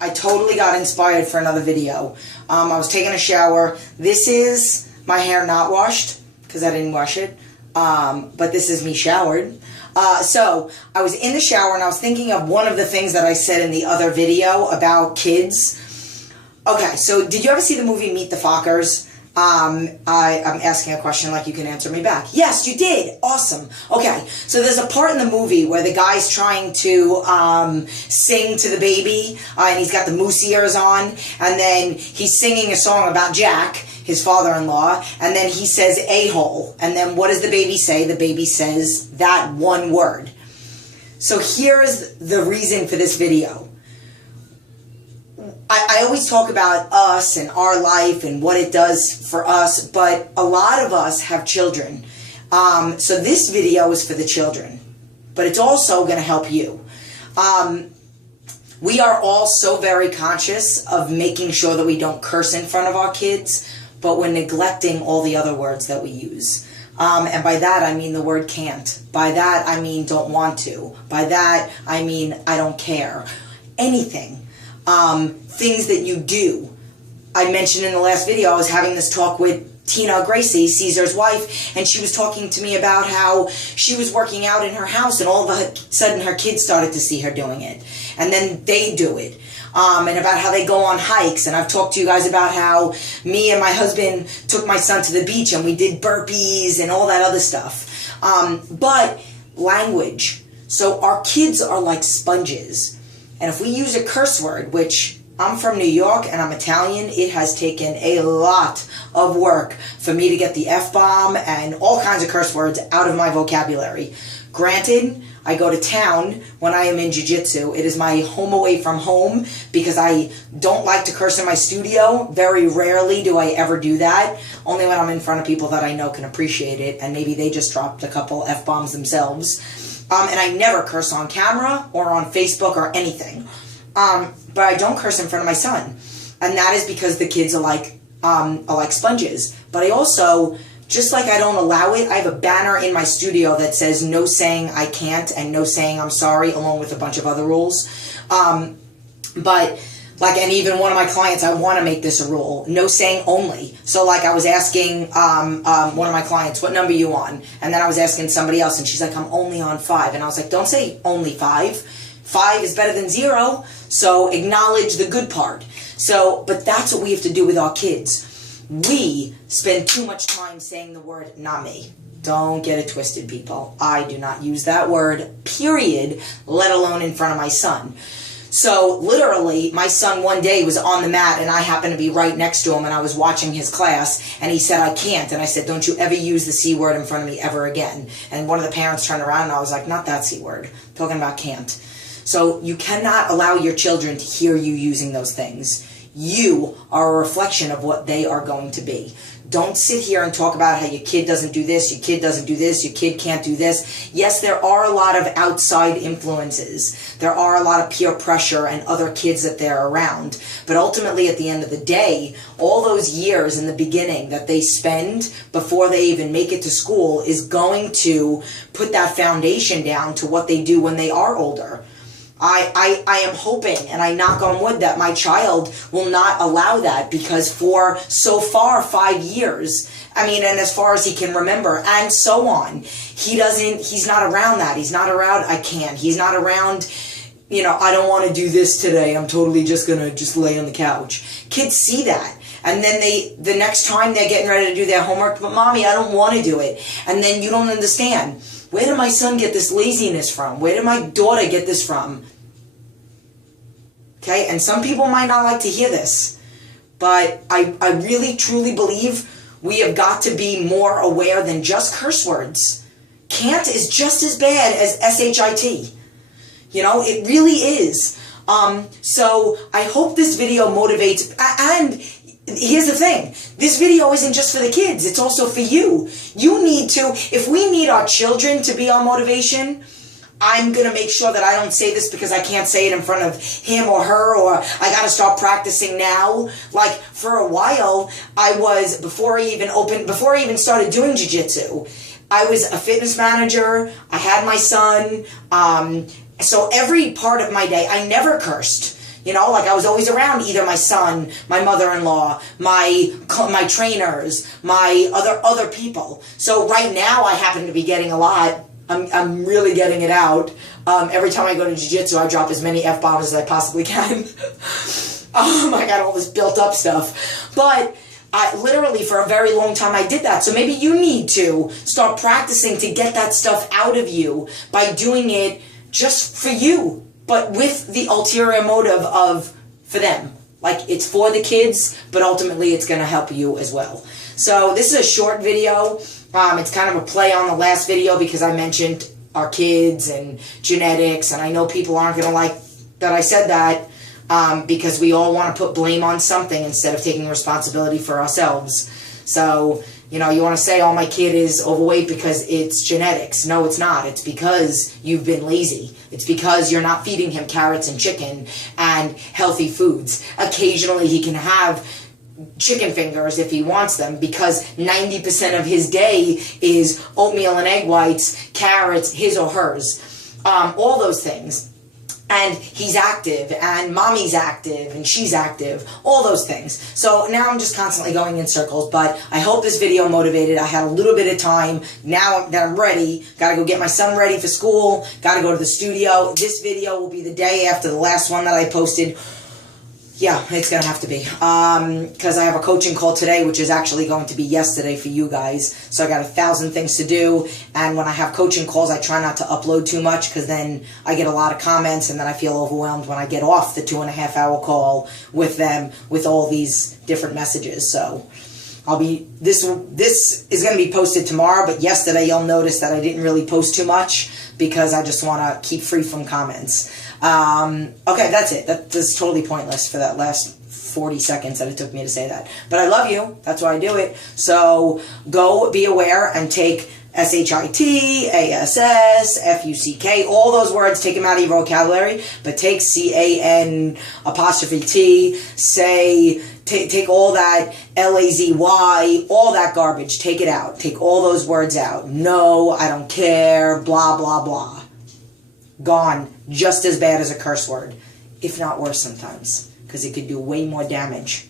I totally got inspired for another video. I was taking a shower. This is my hair not washed because I didn't wash it, but this is me showered. So I was in the shower and I was thinking of one of the things that I said in the other video about kids. Okay, so did you ever see the movie Meet the Fockers? I'm asking a question like you can answer me back. Yes, you did. Awesome. Okay, so there's a part in the movie where the guy's trying to sing to the baby, and he's got the moose ears on, and then he's singing a song about Jack, his father-in-law, and then he says a-hole, and then what does the baby say? The baby says that one word. So here's the reason for this video. I always talk about us and our life and what it does for us, but a lot of us have children. So this video is for the children, but it's also going to help you. We are all so very conscious of making sure that we don't curse in front of our kids, but we're neglecting all the other words that we use. And by that, I mean the word can't. By that, I mean don't want to. By that, I mean I don't care. Anything. Things that you do. I mentioned in the last video, I was having this talk with Tina Gracie, Caesar's wife, and she was talking to me about how she was working out in her house and all of a sudden her kids started to see her doing it. And then they do it. And about how they go on hikes. And I've talked to you guys about how me and my husband took my son to the beach and we did burpees and all that other stuff. But language. So our kids are like sponges. And if we use a curse word, which I'm from New York and I'm Italian, it has taken a lot of work for me to get the F-bomb and all kinds of curse words out of my vocabulary. Granted, I go to town when I am in jiu-jitsu. It is my home away from home because I don't like to curse in my studio. Very rarely do I ever do that. Only when I'm in front of people that I know can appreciate it and maybe they just dropped a couple F-bombs themselves. And I never curse on camera or on Facebook or anything. But I don't curse in front of my son. And that is because the kids are like sponges. But I also, just like I don't allow it, I have a banner in my studio that says no saying I can't and no saying I'm sorry, along with a bunch of other rules. And even one of my clients, I want to make this a rule. No saying only. So like I was asking one of my clients, what number are you on? And then I was asking somebody else and she's like, I'm only on 5. And I was like, don't say only 5. 5 is better than 0. So acknowledge the good part. So, but that's what we have to do with our kids. We spend too much time saying the word, not me. Don't get it twisted, people. I do not use that word, period, let alone in front of my son. So literally, my son one day was on the mat and I happened to be right next to him and I was watching his class and he said, I can't. And I said, don't you ever use the C word in front of me ever again. And one of the parents turned around and I was like, not that C word. I'm talking about can't. So you cannot allow your children to hear you using those things. You are a reflection of what they are going to be. Don't sit here and talk about how your kid doesn't do this, your kid doesn't do this, your kid can't do this. Yes, there are a lot of outside influences. There are a lot of peer pressure and other kids that they're around. But ultimately, at the end of the day, all those years in the beginning that they spend before they even make it to school is going to put that foundation down to what they do when they are older. I am hoping, and I knock on wood, that my child will not allow that because for so far 5 years, and as far as he can remember, and so on, he's not around that. He's not around, I can't. He's not around, I don't want to do this today. I'm totally just going to lay on the couch. Kids see that. And then the next time they're getting ready to do their homework, but mommy, I don't want to do it. And then you don't understand. Where did my son get this laziness from? Where did my daughter get this from? Okay, and some people might not like to hear this, but I really truly believe we have got to be more aware than just curse words. Can't is just as bad as SHIT. It really is. So I hope this video motivates, and here's the thing, this video isn't just for the kids, it's also for you. You need to, if we need our children to be our motivation, I'm going to make sure that I don't say this because I can't say it in front of him or her, or I got to start practicing now. Like, for a while, before I even started doing jiu-jitsu, I was a fitness manager, I had my son, so every part of my day, I never cursed. You know, like I was always around either my son, my mother-in-law, my trainers, my other people. So right now I happen to be getting a lot. I'm really getting it out. Every time I go to jiu-jitsu, I drop as many F-bombs as I possibly can. I got all this built up stuff. But I literally for a very long time I did that. So maybe you need to start practicing to get that stuff out of you by doing it just for you, but with the ulterior motive of for them. Like it's for the kids, but ultimately it's going to help you as well. So this is a short video. It's kind of a play on the last video because I mentioned our kids and genetics, and I know people aren't going to like that I said that. Because we all want to put blame on something instead of taking responsibility for ourselves. So, you know, you want to say, oh, my kid is overweight because it's genetics. No, it's not. It's because you've been lazy. It's because you're not feeding him carrots and chicken and healthy foods. Occasionally he can have chicken fingers if he wants them because 90% of his day is oatmeal and egg whites, carrots, his or hers, all those things. And he's active, and mommy's active, and she's active, all those things. So now I'm just constantly going in circles, but I hope this video motivated. I had a little bit of time. Now that I'm ready, gotta go get my son ready for school, gotta go to the studio. This video will be the day after the last one that I posted. Yeah, it's going to have to be. Because I have a coaching call today, which is actually going to be yesterday for you guys. So I got 1,000 things to do. And when I have coaching calls, I try not to upload too much because then I get a lot of comments and then I feel overwhelmed when I get off the 2.5-hour call with them with all these different messages. So I'll be, this is going to be posted tomorrow, but yesterday you'll notice that I didn't really post too much because I just want to keep free from comments. Okay, that's it. That's totally pointless for that last 40 seconds that it took me to say that. But I love you. That's why I do it. So go be aware and take S-H-I-T, A-S-S, F-U-C-K, all those words, take them out of your vocabulary, but take C-A-N apostrophe T, say, take all that L-A-Z-Y, all that garbage, take it out. Take all those words out. No, I don't care, blah, blah, blah. Gone. Just as bad as a curse word, if not worse sometimes, because it could do way more damage.